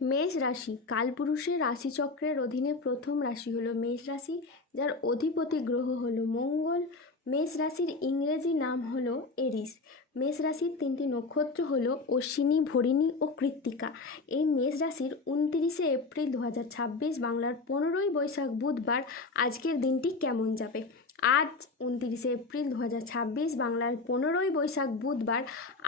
মেষ রাশি কালপুরুষের রাশিচক্রের অধীনে প্রথম রাশি হলো মেষ রাশি, যার অধিপতি গ্রহ হলো মঙ্গল। মেষ রাশির ইংরেজি নাম হলো এরিস। মেষ রাশির তিনটি নক্ষত্র হলো অশ্বিনী, ভরিণী ও কৃত্তিকা। এই মেষ রাশির 29 এপ্রিল 2026 বাংলার 15ই বৈশাখ বুধবার আজকের দিনটি কেমন যাবে। আজ 29 এপ্রিল 2026 বাংলার 15ই বৈশাখ বুধবার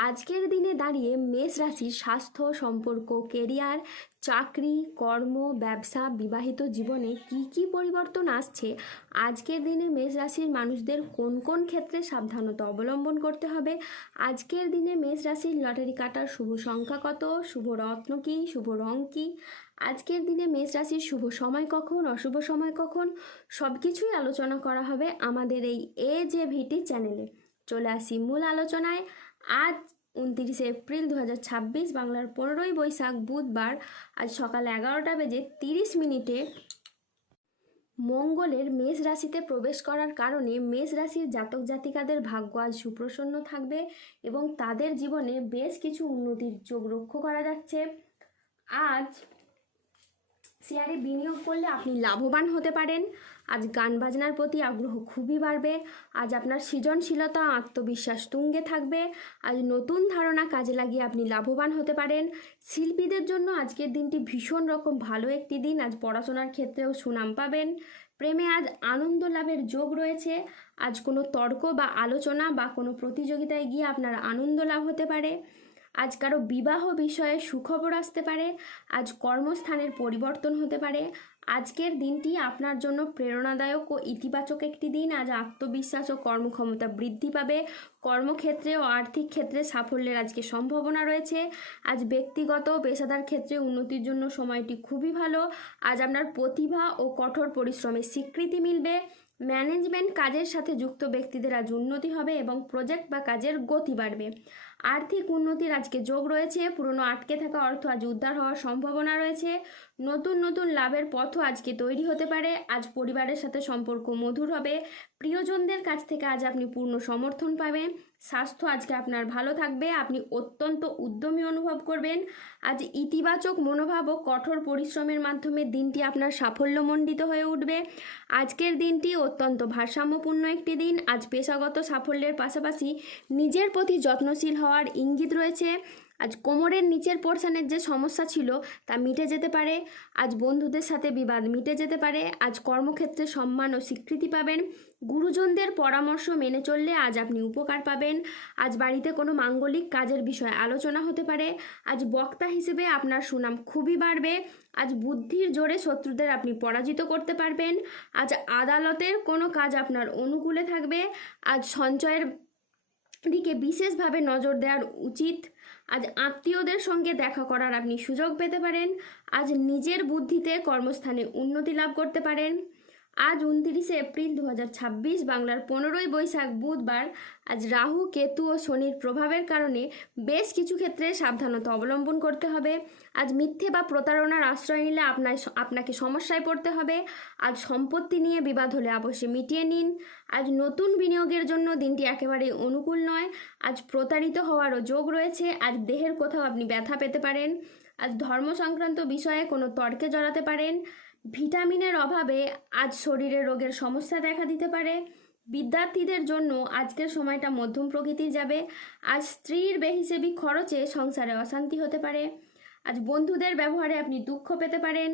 আজকের দিনে দাঁড়িয়ে মেষ রাশির স্বাস্থ্য, সম্পর্ক, কেরিয়ার, চাকরি, কর্ম, ব্যবসা, বিবাহিত জীবনে কি কি পরিবর্তন আসছে, আজকের দিনে মেষ রাশির মানুষদের কোন কোন ক্ষেত্রে সাবধানতা অবলম্বন করতে হবে, আজকের দিনে মেষ রাশির লটারি কাটার শুভ সংখ্যা কত, শুভ রত্ন কী, শুভ রং কী, আজকের দিনে মেষ রাশির শুভ সময় কখন, অশুভ সময় কখন, সব কিছুই আলোচনা করা হবে আমাদের এই AJVT চ্যানেলে। চলে আসি মূল আলোচনায়। আজ 29 এপ্রিল 2026 বাংলার 15ই বৈশাখ বুধবার আজ সকাল 11টা বেজে 30 মিনিটে মঙ্গলের মেষ রাশিতে প্রবেশ করার কারণে মেষ রাশির জাতক জাতিকাদের ভাগ্য আজ সুপ্রসন্ন থাকবে এবং তাদের জীবনে বেশ কিছু উন্নতির যোগ লক্ষ্য করা যাচ্ছে। আজ শেয়ারে বিনিয়োগ করলে আপনি লাভবান হতে পারেন। আজ গান বাজনার প্রতি আগ্রহ খুবই বাড়বে। আজ আপনার সৃজনশীলতা, আত্মবিশ্বাস তুঙ্গে থাকবে। আজ নতুন ধারণা কাজে লাগিয়ে আপনি লাভবান হতে পারেন। শিল্পীদের জন্য আজকের দিনটি ভীষণ রকম ভালো একটি দিন। আজ পড়াশোনার ক্ষেত্রেও সুনাম পাবেন। প্রেমে আজ আনন্দ লাভের যোগ রয়েছে। আজ কোনো তর্ক বা আলোচনা বা কোনো প্রতিযোগিতায় গিয়ে আপনার আনন্দ লাভ হতে পারে। আজ কারো বিবাহ বিষয়ে সুখবর আসতে পারে। আজ কর্মস্থানের পরিবর্তন হতে পারে। আজকের দিনটি আপনার জন্য প্রেরণাদায়ক ও ইতিবাচক একটি দিন। আজ আত্মবিশ্বাস ও কর্মক্ষমতা বৃদ্ধি পাবে। কর্মক্ষেত্রে ও আর্থিক ক্ষেত্রে সাফল্যের আজকে সম্ভাবনা রয়েছে। আজ ব্যক্তিগত ও পেশাদার ক্ষেত্রে উন্নতির জন্য সময়টি খুবই ভালো। আজ আপনার প্রতিভা ও কঠোর পরিশ্রমের স্বীকৃতি মিলবে। ম্যানেজমেন্ট কাজের সাথে যুক্ত ব্যক্তিদের আজ উন্নতি হবে এবং প্রজেক্ট বা কাজের গতি বাড়বে। আর্থিক উন্নতির আজকে যোগ রয়েছে। পুরনো আটকে থাকা অর্থ আজ উদ্ধার হওয়ার সম্ভাবনা রয়েছে। নতুন নতুন লাভের পথও আজকে তৈরি হতে পারে। আজ পরিবারের সাথে সম্পর্ক মধুর হবে। প্রিয়জনদের কাছ থেকে আজ আপনি পূর্ণ সমর্থন পাবেন। স্বাস্থ্য আজকে আপনার ভালো থাকবে। আপনি অত্যন্ত উদ্যমী অনুভব করবেন। আজ ইতিবাচক মনোভাব ও কঠোর পরিশ্রমের মাধ্যমে দিনটি আপনার সাফল্যমণ্ডিত হয়ে উঠবে। আজকের দিনটি অত্যন্ত ভারসাম্যপূর্ণ একটি দিন। আজ পেশাগত সাফল্যের পাশাপাশি নিজের প্রতি যত্নশীল হওয়ার ইঙ্গিত রয়েছে। আজ কোমরের নিচের পোর্শনের যে সমস্যা ছিল তা মিটে যেতে পারে। আজ বন্ধুদের সাথে বিবাদ মিটে যেতে পারে। আজ কর্মক্ষেত্রে সম্মান ও স্বীকৃতি পাবেন। গুরুজনদের পরামর্শ মেনে চললে আজ আপনি উপকার পাবেন। আজ বাড়িতে কোনো মাঙ্গলিক কাজের বিষয়ে আলোচনা হতে পারে। আজ বক্তা হিসেবে আপনার সুনাম খুবই বাড়বে। আজ বুদ্ধির জোরে শত্রুদের আপনি পরাজিত করতে পারবেন। আজ আদালতের কোনো কাজ আপনার অনুকূলে থাকবে। আজ সঞ্চয়ের দিকে বিশেষভাবে নজর দেওয়ার উচিত। আজ আত্মীয়দের সঙ্গে দেখা করার আপনি সুযোগ পেতে পারেন। আজ নিজের বুদ্ধিতে কর্মস্থানে উন্নতি লাভ করতে পারেন। আজ 29 এপ্রিল 2026 বাংলার 15ই বৈশাখ বুধবার আজ রাহু, কেতু ও শনির প্রভাবের কারণে বেশ কিছু ক্ষেত্রে সাবধানতা অবলম্বন করতে হবে। আজ মিথ্যে বা প্রতারণার আশ্রয় নিলে আপনাকে সমস্যায় পড়তে হবে। আজ সম্পত্তি নিয়ে বিবাদ হলে অবশ্যই মিটিয়ে নিন। আজ নতুন বিনিয়োগের জন্য দিনটি একেবারেই অনুকূল নয়। আজ প্রতারিত হওয়ারও যোগ রয়েছে। আজ দেহের কোথাও আপনি ব্যথা পেতে পারেন। আজ ধর্ম সংক্রান্ত বিষয়ে কোনো তর্কে জড়াতে পারেন। ভিটামিনের অভাবে আজ শরীরে রোগের সমস্যা দেখা দিতে পারে। বিদ্যার্থীদের জন্য আজকের সময়টা মধ্যম প্রকৃতির যাবে। আজ স্ত্রীর বেহিসেবি খরচে সংসারে অশান্তি হতে পারে। আজ বন্ধুদের ব্যবহারে আপনি দুঃখ পেতে পারেন।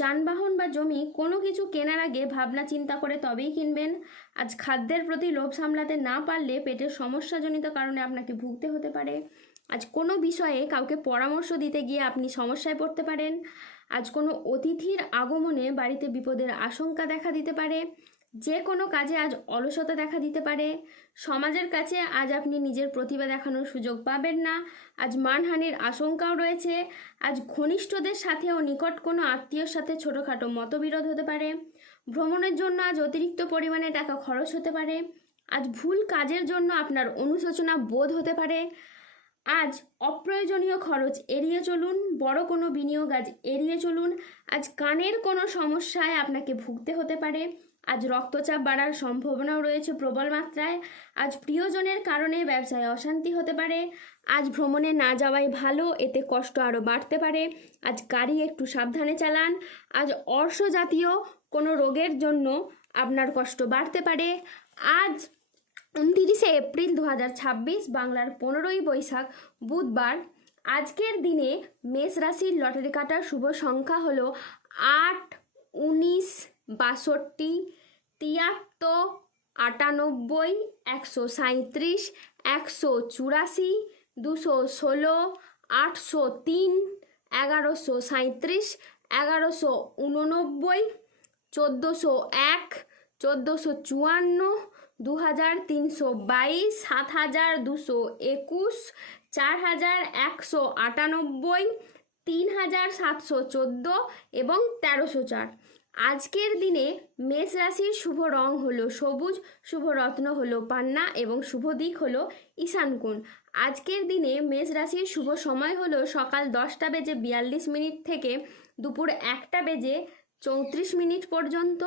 যানবাহন বা জমি কোনো কিছু কেনার আগে ভাবনা চিন্তা করে তবেই কিনবেন। আজ খাদ্যের প্রতি লোভ সামলাতে না পারলে পেটের সমস্যাজনিত কারণে আপনাকে ভুগতে হতে পারে। আজ কোনো বিষয়ে কাউকে পরামর্শ দিতে গিয়ে আপনি সমস্যায় পড়তে পারেন। আজ কোনো অতিথির আগমনে বাড়িতে বিপদের আশঙ্কা দেখা দিতে পারে। যে কোনো কাজে আজ অলসতা দেখা দিতে পারে। সমাজের কাছে আজ আপনি নিজের প্রতিভা দেখানোর সুযোগ পাবেন না। আজ মানহানির আশঙ্কাও রয়েছে। আজ ঘনিষ্ঠদের সাথে ও নিকট কোনো আত্মীয়র সাথে ছোটোখাটো মতবিরোধ হতে পারে। ভ্রমণের জন্য আজ অতিরিক্ত পরিমাণে টাকা খরচ হতে পারে। আজ ভুল কাজের জন্য আপনার অনুশোচনা বোধ হতে পারে। আজ অপ্রয়োজনীয় খরচ এড়িয়ে চলুন। বড় কোনো বিনিয়োগ আজ এড়িয়ে চলুন। আজ কানের কোনো সমস্যায় আপনাকে ভুগতে হতে পারে। আজ রক্তচাপ বাড়ার সম্ভাবনাও রয়েছে প্রবল মাত্রায়। আজ প্রিয়জনের কারণে ব্যবসায় অশান্তি হতে পারে। আজ ভ্রমণে না যাওয়াই ভালো, এতে কষ্ট আরও বাড়তে পারে। আজ গাড়ি একটু সাবধানে চালান। আজ অর্শ জাতীয় কোনো রোগের জন্য আপনার কষ্ট বাড়তে পারে। আজ 29শে এপ্রিল 2026, বাংলার 15ই বৈশাখ, বুধবার। আজকের দিনে মেষ রাশির লটারি কাটার শুভ সংখ্যা হলো 8, 19, 62, 73, 98, 137, 184, 216, 803, 1137, 1189, 1401, 1454, 2322, 7221, 4198, 3714 এবং 1304। আজকের দিনে মেষ রাশির শুভ রং হলো সবুজ, শুভ রত্ন হলো পান্না এবং শুভ দিক হলো ঈশান কোণ। আজকের দিনে মেষ রাশির শুভ সময় হলো সকাল 10:42 থেকে দুপুর 1:34 পর্যন্ত।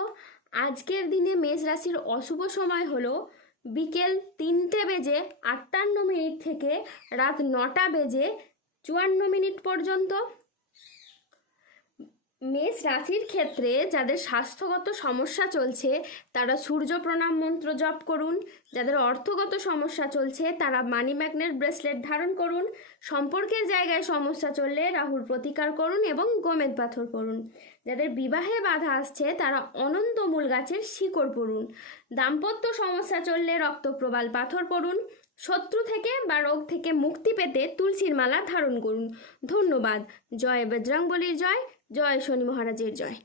আজকের দিনে মেষ রাশির অশুভ সময় হলো বিকেল 3:58 থেকে রাত 9:54 পর্যন্ত। মেষ রাশির ক্ষেত্রে যাদের স্বাস্থ্যগত সমস্যা চলছে তারা সূর্য প্রণাম মন্ত্র জপ করুন। যাদের অর্থগত সমস্যা চলছে তারা মানি ম্যাগনেট ব্রেসলেট ধারণ করুন। সম্পর্কের জায়গায় সমস্যা চললে রাহুর প্রতিকার করুন এবং গোমেদ পাথর করুন। যাদের বিবাহে বাধা আসছে তারা অনন্ত মূল গাছের শিকড় পড়ুন। দাম্পত্য সমস্যা চললে রক্তপ্রবাল পাথর পড়ুন। শত্রু থেকে বা রোগ থেকে মুক্তি পেতে তুলসীর মালা ধারণ করুন। ধন্যবাদ। জয় বজরংবলীর জয়, জয় শনি মহারাজের জয়।